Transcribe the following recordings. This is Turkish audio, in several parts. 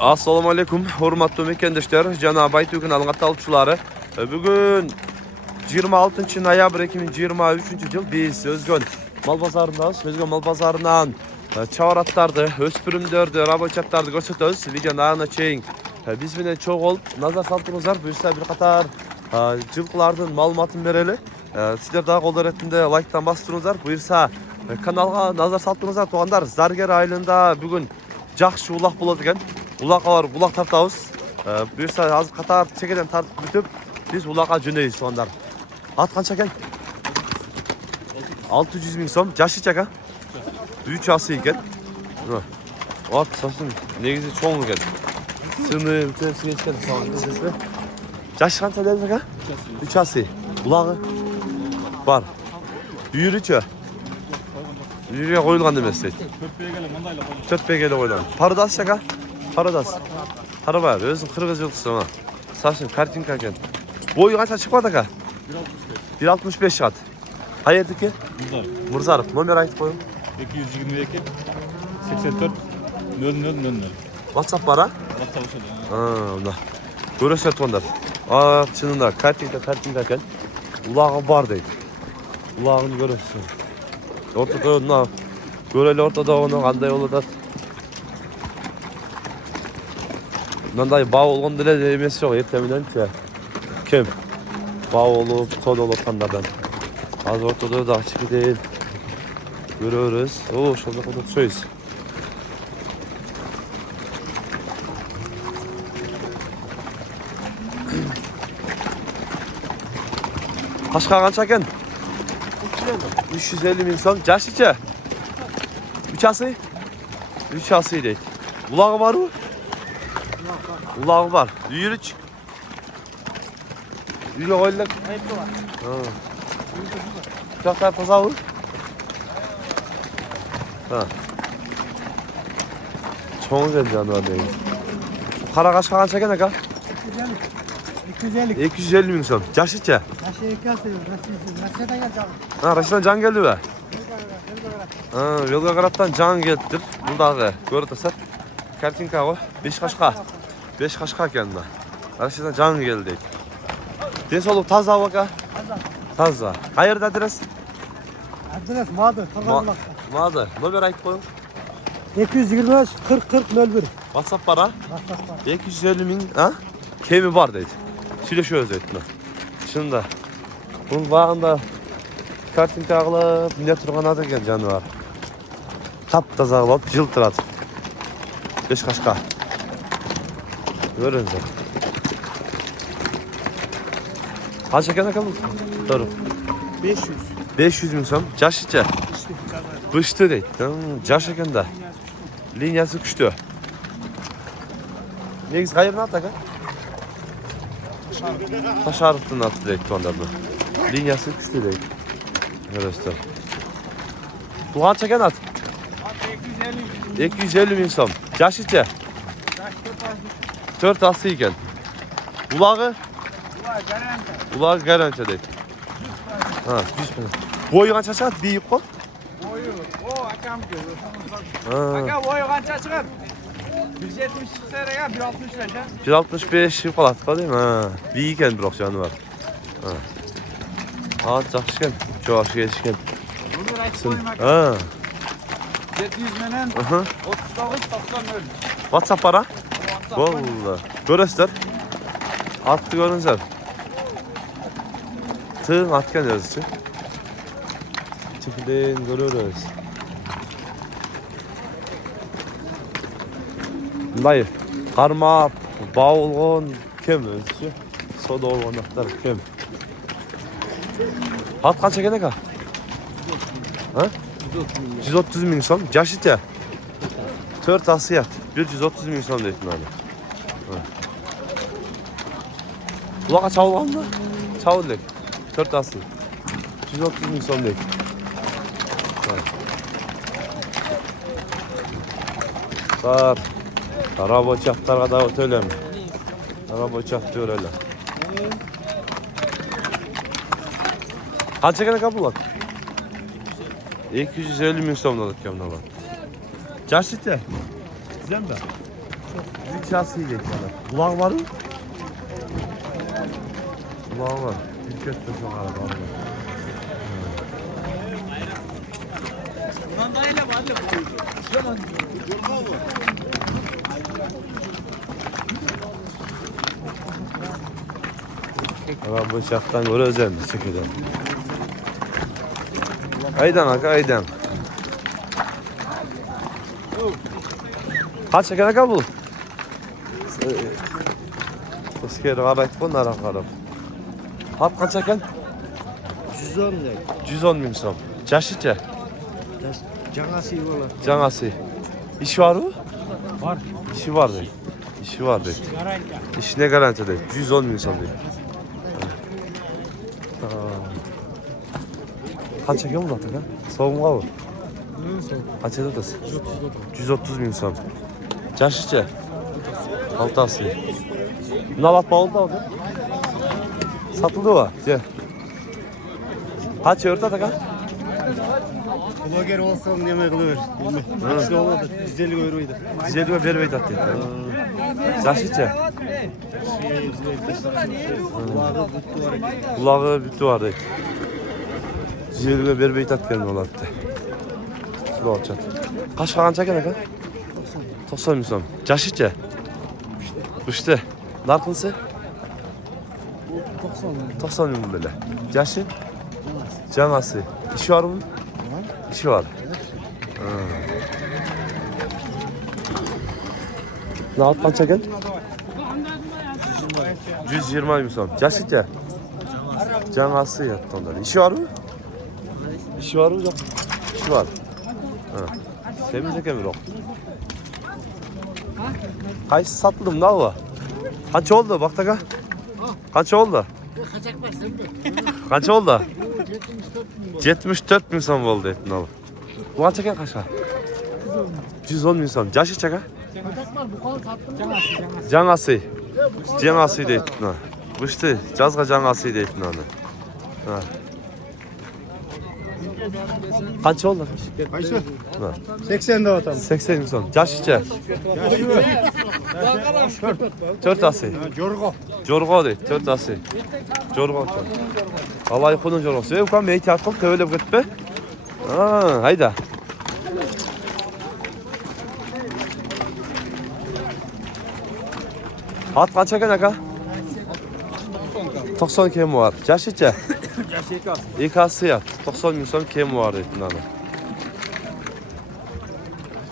Assalamu alaikum, hurmatly mekendeşler, Cenab-ı Aytu kanalının atalçıları. Bugün 26 noyabr 2023 yıl biz Özgön mal pazarındayız. Özgön mal pazarından çavaratlardı, öspürümdörді, raboçatlardı görsötöz. Videonun ayağına çeyin. Biz bilen çok olup nazar saltыңыздар. Buyursa bir qatar жылқылардың малуматын берели. Sizler daha kollar etinde like'tan bastırыңızдар. Buyursa kanalga nazar saltыңыздар. Туғандар, Заргер айылында бүгін жақсы улақ болады екен. Улаққа бар, улақ тартабыз. Buyursa азыр қатар чекеден тартып бүтүп, biz улаққа жөнөйбүз туғандар. Ат қанша екен? 600 000 сом. Жашы чака? 3 асы екен. Ат сосын негізі чоң екен. Сыны өтесі ескен. Жашы қанша дедіңіз ка? 3 асы. Улағы бар. Үйірі чө? Үйірге қойылған емес дейді. 4 бегелі қойылған. Парадас шака? Парадас. Пары бар. Өзің қырғыз жылқысы ona. Сашын картинка екен. Бойы қанша шықпады ка? 1.65 шығады. Қай едікі? Мұрзаров. Номер айтып қойың. 222 84 0000. WhatsApp бар, а? WhatsApp ұшады. Мына. Көресер туғандар. Шынында картинка екен. Улағы бар дейді. Улағын көресің. Ортада мына көрелі ортада оны қандай болады? Мынандай бау олған деле емес жоқ, ертеменен кем бау олып, тон олып қандардан. Az ortada da açık değil. Görüyoruz. Oo, şurada kadar söz. Kaçka kança eken? 350 bin son. Caş içe? 3 ası? 3 ası değil. Ulağı var mı? Ulağı var. Yürüç. Yürü koyulak. Ayıplı var. Uçaklar taza olur. Çoğun geldi canlar değil. Kara kaç kança eken aka? 250. 250 bin son. Caş içe? Aşağı iki asıyor. Nasıldan gel canım? Raşidan can geldi be. Velgograd'dan can geldidir. Buradaki görüyorsan kartinka o. 5 kaşka. 5 kaşka kendine. Raşidan can geldi. Densoluk taza baka. Taza. Hayır adres? Adres Madı. Madı. Numara ayıp koyun. 225 40 40 01. WhatsApp var ha? WhatsApp var. 250 bin ha? Kemi var dedi. Söyleşiyor özetine. Şunda. Bunun bağında kartinka ağılıp ne turgan adı eken canı var. Taptaza ağılıp жылтыратып. 5 kaşka. Görünsün. Kaç eken akalım? Doğru. 500. 500 bin son. Caş içe. Kıştı değil. Caş eken de. Linyası küştü. Negiz kayırını at aka? Taşarıktın attı değil tuğanlarını. Linyası küştü değil. Arkadaşlar. Tuğan çeken at. 250 bin son. Caş içe. 4 ası iken. Ulağı? Ulağı garanti değil. Ha, 100 bin. Boyu kaç açar? Büyük kol? Boyu. O akam görüyor. Aka boyu kaç çıkar? 170 liraya 165 ha. 165 falan değil mi? Ha. Büyük iken bir canı var. Ha, жақшыken. Çok aşı geçken. Bunu ayıp koymak. Ha. 700 menen 39 90 öl. WhatsApp para? Vallahi. Görürsüler. Attı görünsün. Tığın atken özü. Çekilin görüyoruz. Bunday karma, bağ olğun kim özü? Soda olğanlar kim? At kaç çeken aka? Ha? 130 bin son. Caşit ya. 4 ası yat. 130 bin son dedim abi. Ulağa çavulgan mı? Çavulek. 4 ası. 130 bin son dedim. Var. Araba çaktarga da öyle mi? Araba çaktıyor öyle. Kaç çeken kapı bak? 250 bin somladık ya buna bak. Caşit ya. Güzel mi? Zikşası ile ekranı. Kulağı var mı? Kulağı var. Bir kötü çok arada var. Ama bu şarttan göre özelmiş çekeden. Aydan aka aydan. Kaç şeker aka bu? Şeker arayıp bunlar akarım. Hat kaç şeker? 110 lira. 110 bin som. Çeşitçe. Canası olur. Canası. İş var mı? Var. İşi var değil. İşi var değil. İş ne garanti değil. 110 bin som değil. Kaç çekiyor mu zaten ha? Soğuk mu? Kaç ederiz? 130 bin som. Çeşitçe. Altası. Bunlar atma oldu abi. Satıldı o. Gel. Kaç örtü atak ha? Blogger olsam deme kılıyor. Hiç de olmadı. 150 euroydu. 150 ve 1 veyt attı. Çeşitçe. Kulağı bütü vardı. 150 ve 1 veyt attı kendine olattı. Şurada olacak. Kaç kalan çeken ha? 90 bin som. Çeşitçe. İşte. Narkılısı? 90 bin böyle. Yaşı? Canası. İşi var mı? İşi var. Ne yapma çeken? 120 bin som. Çeşitçe. Canası yattı onları. İşi var mı? İşi var mı? Yok. İşi var. Temizlik emir yok. Kaç satıldım da o? Kaç oldu bak taka? Kaç oldu? Kaç oldu? 74 bin som oldu ettin abi. Bu kaç çeken kaç? 110 bin som. Yaşı çaka? Canası. Canası deytin ha. Bu işte cazga canası deytin onu. Ha. Kaç oldu? Kaçtı? 80 de atam. 80 bin som. Yaşı Dört ası. Jorgo. Jorgo deyt. Dört ası. Jorgo. Allah yıkının jorgosu. Ev kan meyti atkıl tövelep gitme. Ha, hayda. At kaç eken aka? 90 kem var. Yaşıca? İkası yat. 90 bin som kem var deytin abi.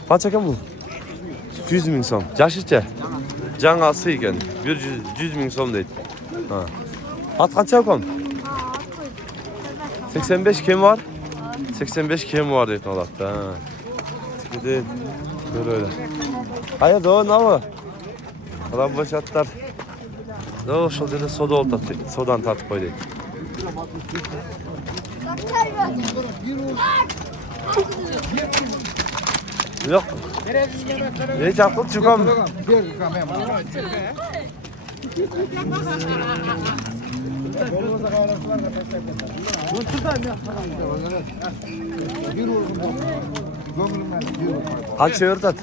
Kaç eken bu? 100 bin som. Yaşıca? Canası iken. 100 bin som deyt. Ha. At kaç eken? 85 kem var. 85 kem var deytin Allah'ta. Ha. Gidin. Böyle öyle. Hayır doğru ne var? Adam başatlar. Ne o şöyle soda oldu. Sodan tartıp koydu. Yok. Ne çaklık çıkam? Kaç şey örtat?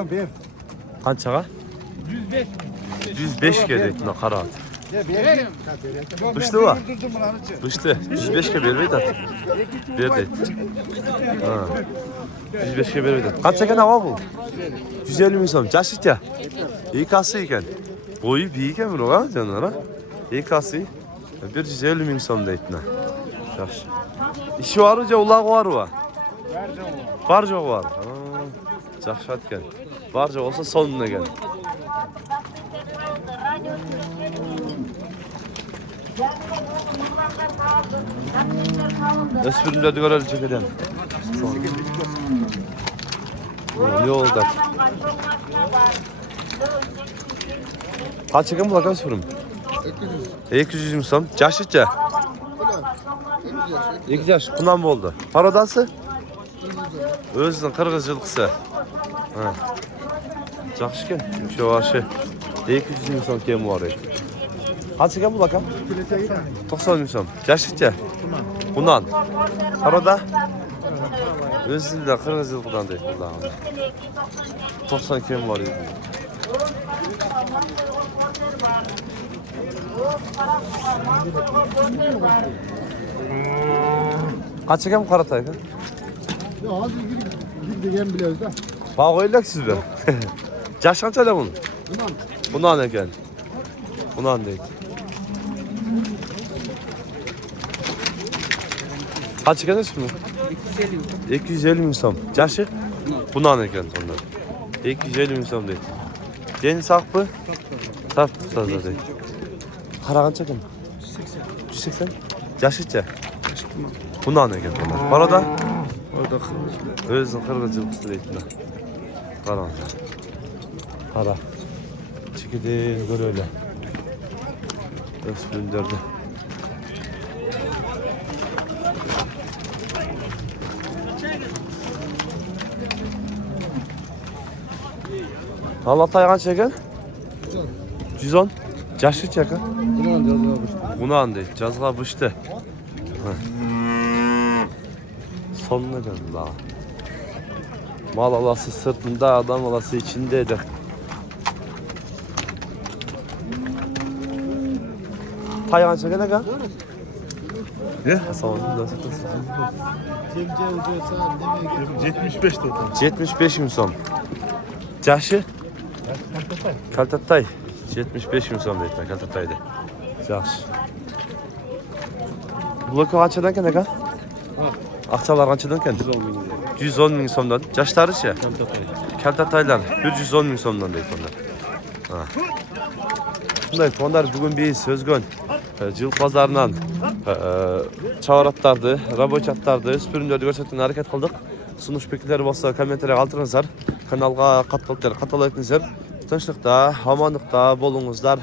Bir. Kaç çağa? 105 geldi ne karat. Düştü var. Düştü. 105 ke vermeydi at. Verdi. Ha. 105 ke vermeydi. Kaç çeken hava bu? 150 bin som. Yaşıt ya. İyi kası iken. Boyu büyük emin o ha canlara. İyi kası. 150 bin som deytin ha. Yaş. İşi varınca ulak var var. Barca var. Yaxşat gel. Barca olsa sonuna gel. Öspürümlerdi görelim çekeden. Ne oldu? Kaç çeken bu lakam öspürüm? 200. 200 mi son? Yaşıtça? 2 yaş. Bundan boldu. Parodası? Özünün Kırgız yılkısı. Ha. Жақсы екен. Şu başı 200 ming so'm kemi bor edi. Qancha ekan bu aka? 90 ming so'm. Yaşıkça? Bundan. Paroda? Özünde Kırgız yılkıdan deydi bundan. 90 kemi bor edi. Kaç ekan bu Qaratay aka? Ya hazır bir degen biliyoruz da. Bağ koyulak siz be. Yaş kaç bunun? Bundan ekan. Bundan deydi. Kaç ekan ismi? 250 ming so'm. Yaşı? Bundan ekan onlar. 250 ming so'm deydi. Deni saq mı? Saq toza deydi. Qara qancha ekan? 180. Yaşıkça? Bundan ekan onlar. Paroda? Orada kırmızı. Özün Kırgız yılkısı deydi. Qara. Qara. Çekidi gör öyle. Öspündürdü. Alatay qancha ekan? 110. Yaşıkça ekan? Bundan yazılmıştı. Bundan deydi. Жазға bıştı. Sonuna geldi daha. Mal alası sırtında, adam alası içindeydi. Taygan çeken ne kan? Ne? Sağ Cemce ucuyorsa demeye 75 total. 75 ming so'm. Yaşı? Kaltatay. 75 ming so'm deydi. Kaltatay'da. Yaxshi. Bular qanchadan ekan aka? Aqchalar qanchadan ekan? 110 ming so'mdan. Yoshlari-chi? Kaltataylar 110 ming so'mdan deydi onlar. Ha. Shunday, fonlar bugun biz Özgön Jil bozoridan chavaratlarni, rabochatlarni, o'spirimlarni ko'rsatishga harakat qildik. Sunush fikrlari bo'lsa, kommentariya qoldiringizlar. Kanalga qattiq qattiq aytingizlar. Tinchlikda, omonlikda bo'lingizlar.